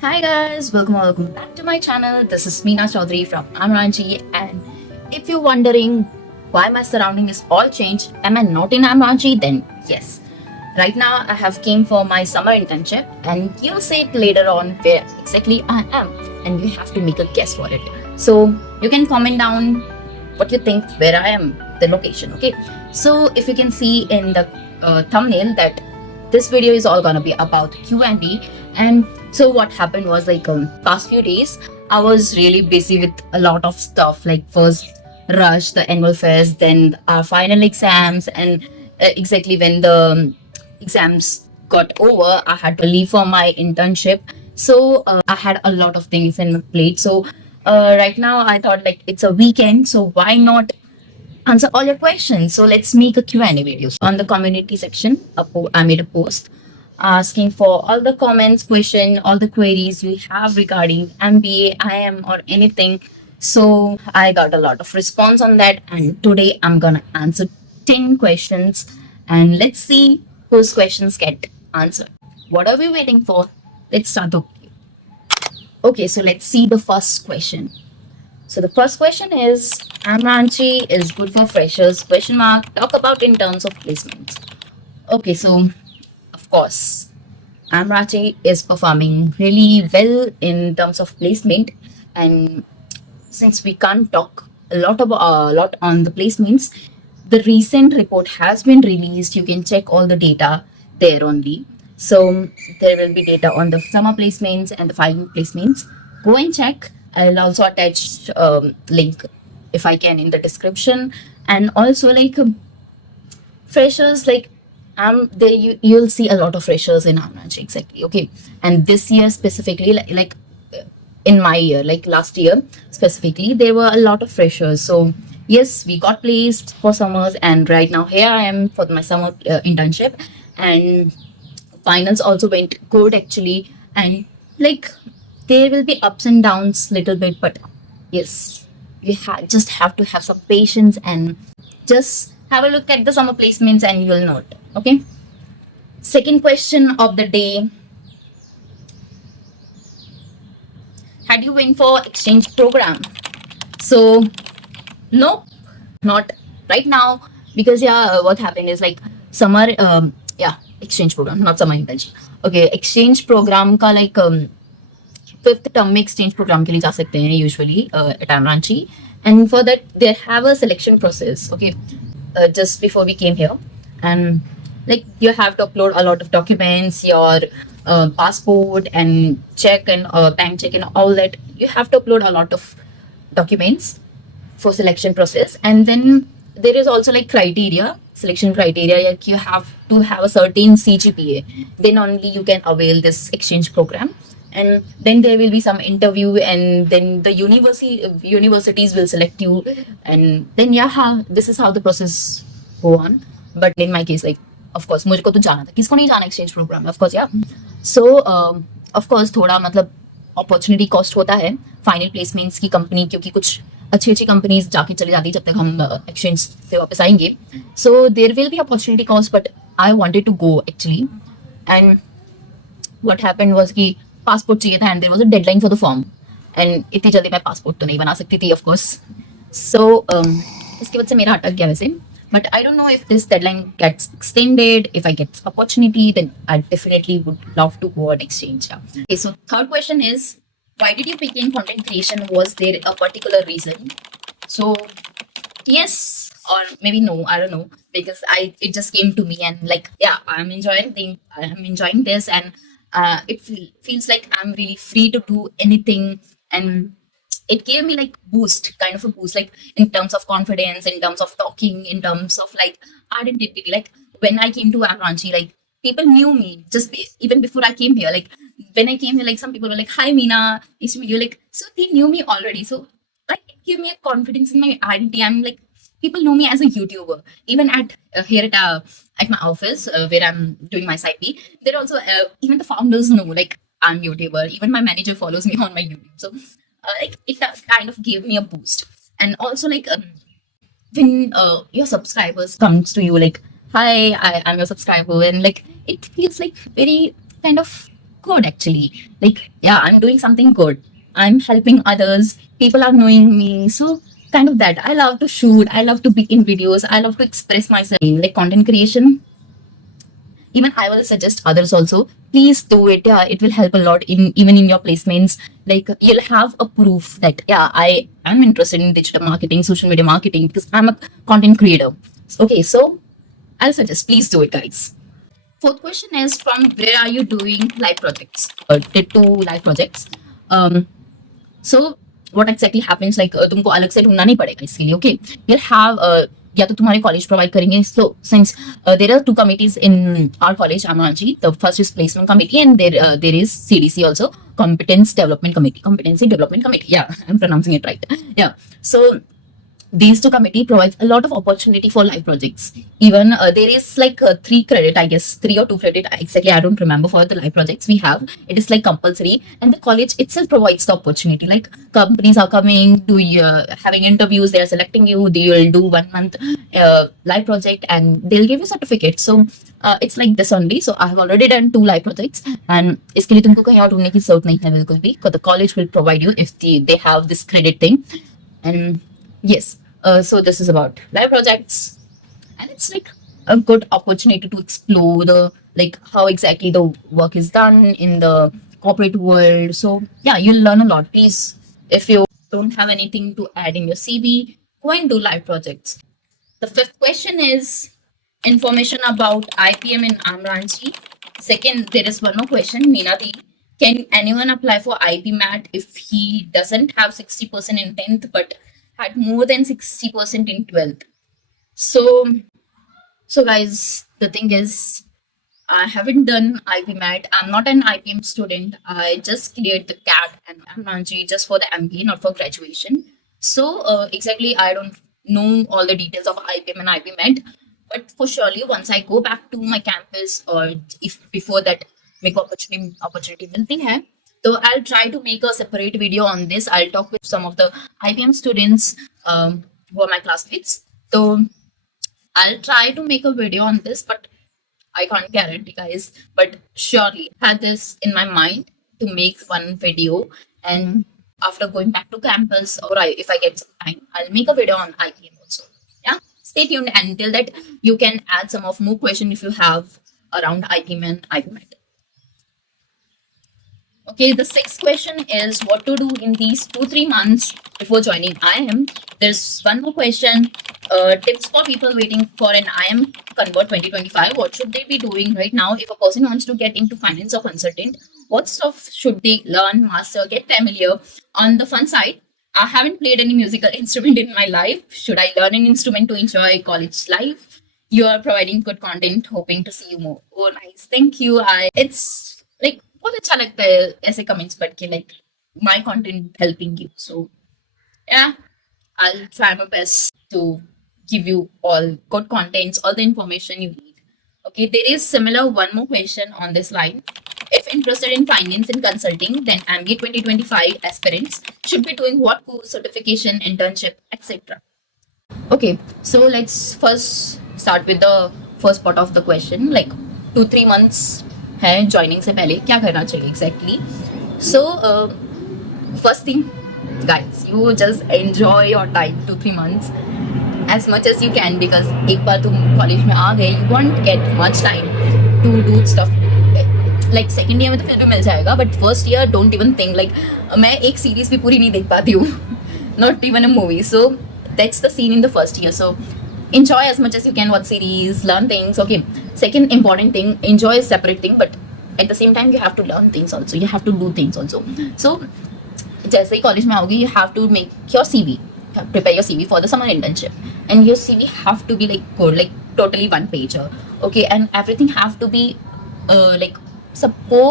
Hi guys, welcome back to my channel. This is Meena Chaudhary from Amranchi, and if you're wondering why my surrounding is all changed, am I not in Amranchi? Then yes. Right now I have came for my summer internship, and you'll see it later on where exactly I am, and you have to make a guess for it. So you can comment down what you think where I am, the location. Okay. So if you can see in the thumbnail that this video is all gonna be about Q&A. And so what happened was like past few days I was really busy with a lot of stuff, like first rush the annual fest, then our final exams, and exactly when the exams got over I had to leave for my internship. So I had a lot of things in my plate. So right now I thought like it's a weekend, so why not answer all your questions. So let's make a Q&A video. On the community section, I made a post asking for all the comments, question, all the queries you have regarding MBA, IM, or anything. So I got a lot of response on that, and today I'm gonna answer 10 questions, and let's see whose questions get answered. What are we waiting for? Let's start the video. Okay, so let's see the first question. So the first question is, Amranchi is good for freshers? Question mark. Talk about in terms of placements. Okay, so of course, Amranchi is performing really well in terms of placement, and since we can't talk a lot on the placements, the recent report has been released. You can check all the data there only. So there will be data on the summer placements and the final placements. Go and check. I'll also attach link if I can in the description. And also like freshers, like there you'll see a lot of freshers in Amranch, exactly. Okay, and this year specifically, like in my year, like last year specifically, there were a lot of freshers. So yes, we got placed for summers, and right now here I am for my summer internship, and finals also went good actually. And like there will be ups and downs little bit, but yes, just have to have some patience and just have a look at the summer placements and you'll know it. Okay. Second question of the day: had you went for exchange program? So no, not right now, because yeah, what happened is like summer yeah, exchange program, not summer internship. Okay, exchange program का like fifth term में exchange program के लिए जा सकते हैं usually at Amranchi, and for that they have a selection process. Okay, just before we came here, and like you have to upload a lot of documents, your passport and check and bank check and all that. You have to upload a lot of documents for selection process, and then there is also like criteria, selection criteria, like you have to have a certain CGPA, then only you can avail this exchange program. And then there will be some interview, and then the universities will select you, and then yeah, this is how the process go on. But in my case, like of course मुझको तो जाना था, किसको नहीं जाना exchange program में, of course yeah. So of course थोड़ा मतलब अपॉर्चुनिटी कॉस्ट होता है फाइनल प्लेसमेंट्स की कंपनी, क्योंकि कुछ अच्छी अच्छी कंपनीज जाके चली जाती है जब तक हम एक्सचेंज से वापस आएंगे. So there will be opportunity cost, but I wanted to go actually. And what happened was कि पासपोर्ट चाहिए था, and there was a deadline for the form, and इतनी जल्दी मैं पासपोर्ट तो नहीं बना सकती थी ऑफ कोर्स. सो इसकी वजह से मेरा अटक गया वैसे. But I don't know if this deadline gets extended. If I get opportunity, then I definitely would love to go on exchange. Yeah. Okay, so third question is, why did you begin content creation? Was there a particular reason? So yes, or maybe no, I don't know, because it just came to me, and like yeah, I'm enjoying this, and feels like I'm really free to do anything, and it gave me like kind of a boost, like in terms of confidence, in terms of talking, in terms of like identity. Like when I came to Amranchi, like people knew me even before I came here. Like when I came here, like some people were like, "Hi, Meena, nice to meet you." Like so they knew me already. So like it gave me a confidence in my identity. I'm like people know me as a YouTuber. Even at here at my office where I'm doing my side B, they're also even the founders know like I'm YouTuber. Even my manager follows me on my YouTube. So like it kind of gave me a boost. And also like when your subscribers comes to you like, hi, I'm your subscriber, and like it feels like very kind of good actually. Like, yeah, I'm doing something good. I'm helping others. People are knowing me. So, kind of that. I love to shoot. I love to be in videos. I love to express myself. Like, content creation, even I will suggest others also, please do it. Yeah, it will help a lot in even in your placements. Like, you'll have a proof that yeah, I am interested in digital marketing, social media marketing, because I'm a content creator. Okay, so I'll suggest, please do it, guys. Fourth question is, from where are you doing live projects? Did two live projects. So what exactly happens, like तुमको अलग से ढूंढना नहीं पड़ेगा इसके लिए. Okay, you'll have या तो तुम्हारे कॉलेज प्रोवाइड करेंगे. So since there are two committees in our college Amranji. The first is placement committee and there is CDC also, competency development committee. Yeah, I'm pronouncing it right. Yeah, so these two committee provides a lot of opportunity for live projects. Even there is like 3 credit, I guess 3 or 2 credit exactly, I don't remember, for the live projects we have. It is like compulsory, and the college itself provides the opportunity. Like, companies are coming to having interviews, they are selecting you, they will do 1 month live project and they'll give you certificate. So it's like this only. So I have already done 2 live projects, and इसके लिए तुमको कहीं और ढूंढने की जरूरत नहीं है बिल्कुल भी, because the college will provide you if they have this credit thing. And yes, so this is about live projects, and it's like a good opportunity to explore the, like, how exactly the work is done in the corporate world. So yeah, you'll learn a lot. Please, if you don't have anything to add in your CV, go and do live projects. The fifth question is information about IPM in Amranji. Second, there is one more question, Meenati. Can anyone apply for IPMAT if he doesn't have 60% in 10th but had more than 60% in 12th? So guys, the thing is, I haven't done IPMAT. I'm not an IPM student. I just cleared the CAT and Amranji just for the MBA, not for graduation. So exactly, I don't know all the details of IPM and IPMAT. But for surely, once I go back to my campus, or if before that मेरे को opportunity मिलती है, so I'll try to make a separate video on this. I'll talk with some of the IPM students who are my classmates. So I'll try to make a video on this, but I can't guarantee, guys. But surely I had this in my mind to make one video, and after going back to campus, or if I get some time, I'll make a video on IPM also. Yeah, stay tuned. Until that, you can add some of more questions if you have around IPM and IPMAT. Okay, the sixth question is what to do in these 2-3 months before joining IIM. There's one more question. Tips for people waiting for an IIM Convert 2025. What should they be doing right now if a person wants to get into finance or consultant? What stuff should they learn, master, get familiar? On the fun side, I haven't played any musical instrument in my life. Should I learn an instrument to enjoy college life? You are providing good content. Hoping to see you more. Oh, nice. Thank you. It's like बहुत अच्छा लगता है ऐसे comments पढ़ के, like my content helping you. So yeah, I'll try my best to give you all good contents, all the information you need. Okay, there is similar one more question on this line. If interested in finance and consulting, then MBA 2025 aspirants should be doing what course, certification, internship, etc. Okay, so let's first start with the first part of the question, like 2-3 months है joining से पहले क्या करना चाहिए exactly. So first thing guys, you just enjoy your time 2-3 months as much as you can, because एक बार तुम college में आ गए, you won't get much time to do stuff. Like second year में तो फिर भी मिल जाएगा, but first year don't even think. Like मैं एक सीरीज भी पूरी नहीं देख पाती हूँ, not even a movie. So that's the seen in the first year. So enjoy as much as you can, watch series, learn things. Okay, second important thing, enjoy is separate thing, but at the same time you have to learn things also, you have to do things also. So जैसे ही college में आओगी, you have to make your CV, prepare your CV for the summer internship, and your CV have to be like good, like totally one pager. Okay, and everything have to be like सबको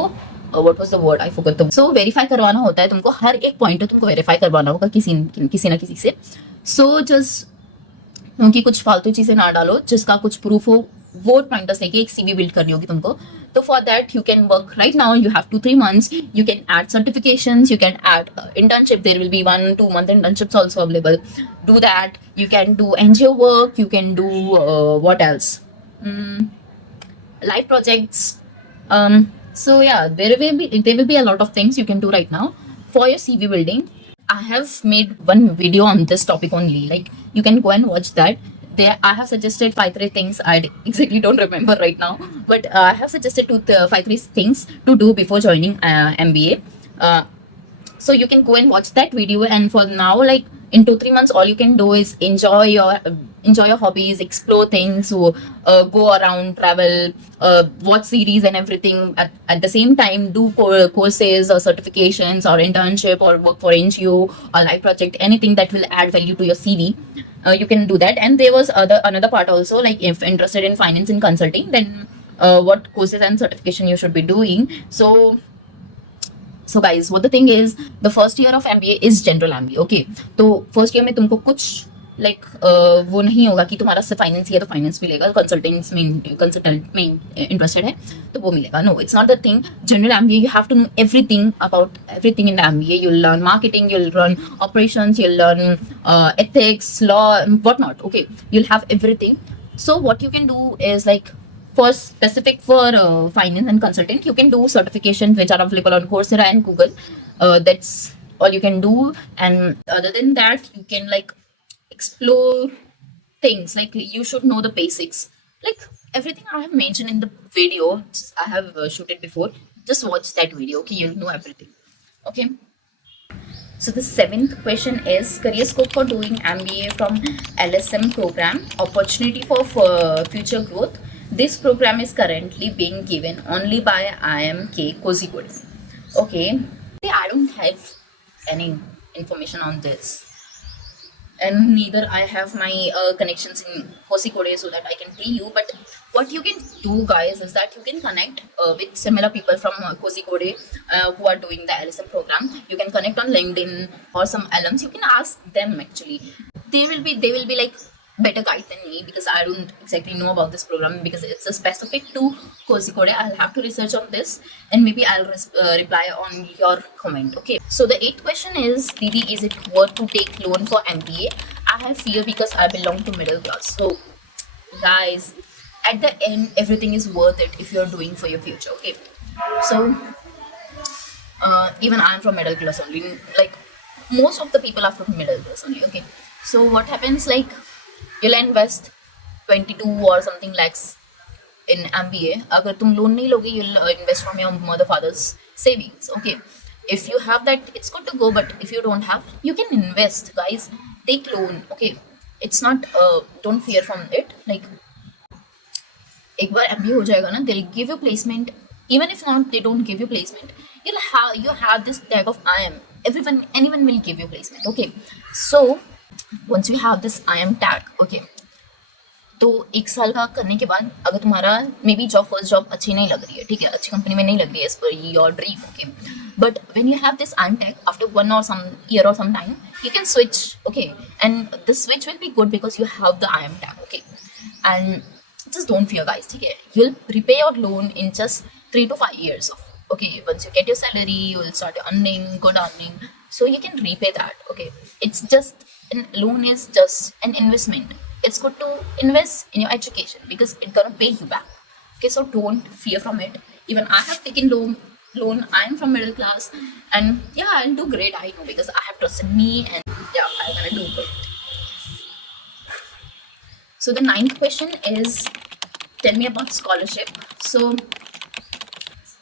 what was the word, I forgot the. So verify करवाना होता है तुमको, हर एक point तुमको verify करवाना होगा किसी ना किसी से. So just क्योंकि कुछ फालतू चीजें ना डालो, जिसका कुछ प्रूफ हो, वो पॉइंटर्स लेके एक सीवी बिल्ड करनी होगी तुमको. तो for that you can work right now. You have 2-3 months. You can add certifications, you can add internship. There will be 1-2 month internships also available. Do that. You can do NGO work. You can do what else? Live projects. So yeah, there will be a lot of things you can do right now for your CV building. I have made one video on this topic only. Like you can go and watch that. There, I have suggested 5 3 things. I exactly don't remember right now, but I have suggested 5 3 things to do before joining MBA. Uh, so you can go and watch that video, and for now, like in 2 3 months, all you can do is enjoy your hobbies, explore things, so go around, travel, watch series and everything. At the same time, do courses or certifications or internship or work for NGO or life project, anything that will add value to your CV. You can do that. And there was another part also, like if interested in finance and consulting, then what courses and certification you should be doing. So guys, what the thing is, the first year of MBA is general MBA. Okay, तो first year में तुमको कुछ like वो नहीं होगा कि तुम्हारा सिर्फ फाइनेंस है तो फाइनेंस मिलेगा, कंसल्टेंट में इंटरेस्टेड है तो वो मिलेगा. No, it's not the thing. General MBA, you have to know everything about everything in the MBA. You'll learn marketing, you'll learn operations, you'll learn ethics, law, whatnot. Okay, you'll have everything. So what you can do is like, for specific for finance and consultant, you can do certifications which are available on Coursera and Google. That's all you can do. And other than that, you can like explore things. Like you should know the basics, like everything I have mentioned in the video. I have shooted before. Just watch that video. Okay, you'll know everything. Okay. So the 7th question is career scope for doing MBA from LSM program, opportunity for future growth. This program is currently being given only by IMK Kozhikode. Okay, I don't have any information on this, and neither I have my connections in Kozhikode so that I can tell you. But what you can do, guys, is that you can connect with similar people from Kozhikode who are doing the LSM program. You can connect on LinkedIn or some alums. You can ask them. Actually, they will be like better guide than me, because I don't exactly know about this program, because it's a specific to Kozhikode. I'll have to research on this, and maybe I'll reply on your comment. Okay, so the 8th question is, Didi, is it worth to take loan for MBA? I have fear because I belong to middle class. So guys, at the end, everything is worth it if you're doing for your future. Okay, so even I'm from middle class only. Like most of the people are from middle class only. Okay, so what happens, like you'll invest 22 or something lakhs in MBA. अगर तुम loan नहीं लोगे, you'll invest from your mother father's savings. Okay, if you have that, it's good to go. But if you don't have, you can invest, guys. Take loan. Okay, it's not don't fear from it. Like एक बार MBA हो जाएगा ना, they'll give you placement. Even if not, they don't give you placement, you have this tag of IM. Anyone will give you placement. Okay, so once you have this IM tag, okay, तो 1 साल का करने के बाद अगर तुम्हारा may be first job अच्छी नहीं लग रही है, ठीक है, अच्छी कंपनी में नहीं लग रही है एज पर your dream, okay, but when you have this IM tag, after 1 or some year or some time, you can switch. Okay, and the switch will be good because you have the IM tag. Okay, and just don't fear, guys. ठीक है, you'll repay your loan in just 3 to 5 years. Okay, once you get your salary, you'll start earning, good earning, so you can repay that. Okay, it's just, and loan is just an investment. It's good to invest in your education because it's gonna pay you back. Okay, so don't fear from it. Even I have taken loan. I'm from middle class, and yeah, I'll do great. I know, because I have trusted me, and yeah, I'm gonna do good. So the 9th question is, tell me about scholarship. So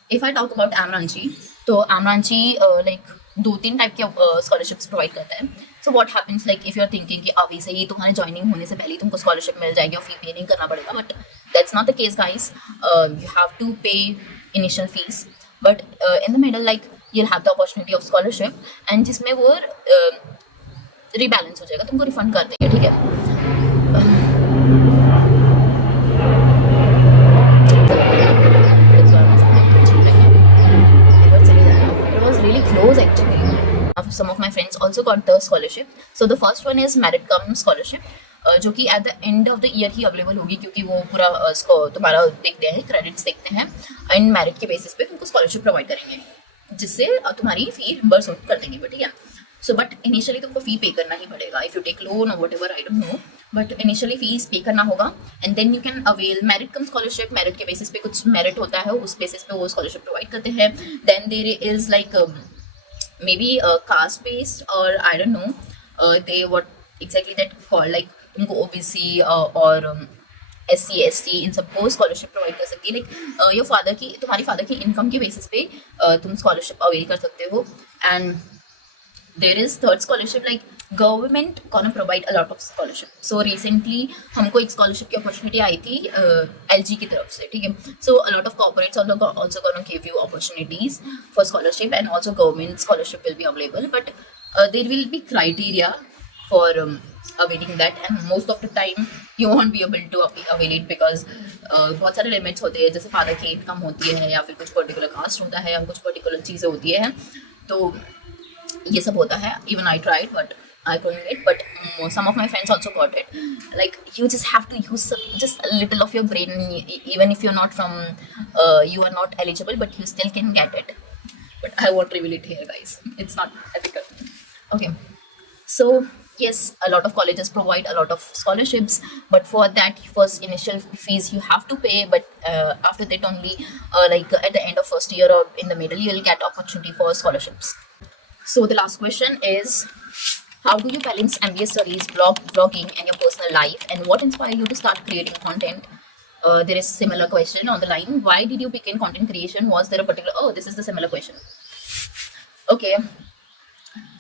if I talk about Amranchi, तो Amranchi like 2-3 type के scholarships provide करता है. So what happens, like if you are thinking कि अभी से ही तुम्हारे joining होने से पहले ही तुमको स्कॉलरशिप मिल जाएगी और फी पे नहीं करना पड़ेगा, but that's not the case, guys. You have to pay initial fees, but in the middle, like you have the opportunity of scholarship, and जिसमें वो रीबैलेंस हो जाएगा, तुमको रिफंड कर देंगे. ठीक है, close actually. Some of my friends also got the scholarship. So the first one is merit cum scholarship, जो कि at the end of the year he available होगी, क्योंकि वो पूरा तुम्हारा देखते हैं, क्रेडिट्स देखते हैं, एंड मेरिट के बेसिस पे तुमको स्कॉलरशिप प्रोवाइड करेंगे, जिससे तुम्हारी फी रिम्बर्स कर देंगे. ठीक है, सो बट इनिशियली तुमको फी पे करना ही पड़ेगा. इफ यू टेक लोन और whatever, I don't know, but initially fees pay करना होगा and then you can avail merit cum scholarship. Merit के बेसिस पे कुछ मेरिट होता है, उस बेसिस पे वो स्कॉलरशिप प्रोवाइड करते हैं. Then there is like maybe caste based और I don't know they what exactly that call, like उनको ओबीसी और SC ST इन सबको स्कॉलरशिप प्रोवाइड कर सकती है. लाइक योर फादर की, तुम्हारी फादर की इनकम के बेसिस पे तुम स्कॉलरशिप अवेल कर सकते हो. And there is third scholarship, like government gonna provide a lot of scholarship. So recently हमको एक स्कॉलरशिप की अपॉर्चुनिटी आई थी LG की तरफ से, ठीक है. So a lot of corporates also gonna give you opportunities for scholarship and also government scholarship will be available, but there will be criteria for availing that, and most of the time you won't be able to avail it because बहुत सारे limits होते हैं, जैसे father की income होती है या फिर कुछ पर्टिकुलर कास्ट होता है या कुछ पर्टिकुलर चीज़ें होती है, तो ये सब होता है. Even I tried but I couldn't get, but some of my friends also got it. Like you just have to use just a little of your brain, even if you're not from you are not eligible, but you still can get it. But I won't reveal it here, guys. It's not ethical. Okay, so yes, a lot of colleges provide a lot of scholarships, but for that first initial fees you have to pay. But after that only, like at the end of first year or in the middle, you'll get opportunity for scholarships. So the last question is, how do you balance MBA studies, blogging, and your personal life? And what inspired you to start creating content? There is similar question on the line. Why did you begin content creation? Was there a particular... Oh, this is the similar question. Okay.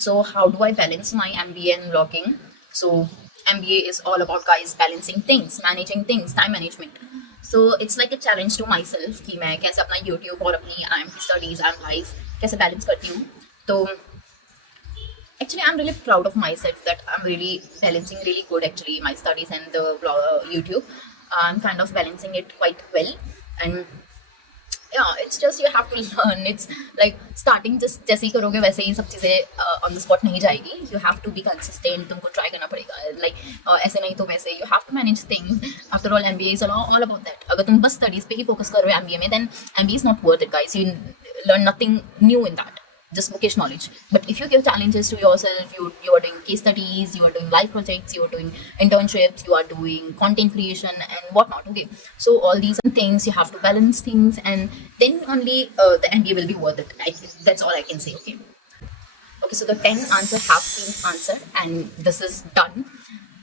So how do I balance my MBA and blogging? So MBA is all about, guys, balancing things, managing things, time management. So it's like a challenge to myself कि मैं कैसे अपना YouTube और अपनी IMT studies and life कैसे balance करती हूँ. तो actually I'm really proud of myself that I'm really balancing really good actually my studies and the YouTube. I'm kind of balancing it quite well, and yeah, it's just you have to learn. It's like starting just जैसे ही करोगे वैसे ही सब चीज़ें on the spot नहीं जाएगी. You have to be consistent. तुमको try करना पड़ेगा. Like ऐसे नहीं तो वैसे. You have to manage things. After all, MBA is all about that. अगर तुम बस studies पे ही focus कर रहे हो MBA में, then MBA is not worth it, guys. You learn nothing new in that. Just bookish knowledge. But if you give challenges to yourself, you are doing case studies, you are doing live projects, you are doing internships, you are doing content creation and whatnot. Okay, so all these things you have to balance things, and then only the MBA will be worth it. That's all I can say. Okay, so the 10 answers have been answered and this is done.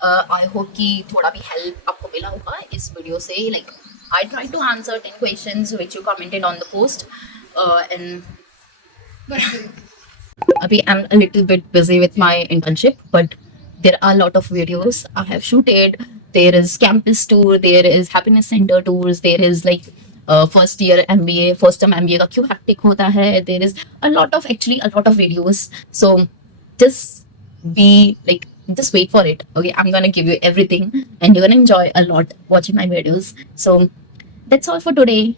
I hope कि थोड़ा भी help आपको मिला होगा इस video से. Like I tried to answer 10 questions which you commented on the post, and Abhi, I'm a little bit busy with my internship, but there are a lot of videos I have shooted. There is campus tour, there is happiness center tours, there is like first year MBA, first term MBA का क्यों hectic होता है. There is a lot of videos. So just be like, just wait for it. Okay, I'm gonna give you everything, and you're gonna enjoy a lot watching my videos. So that's all for today.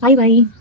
Bye bye.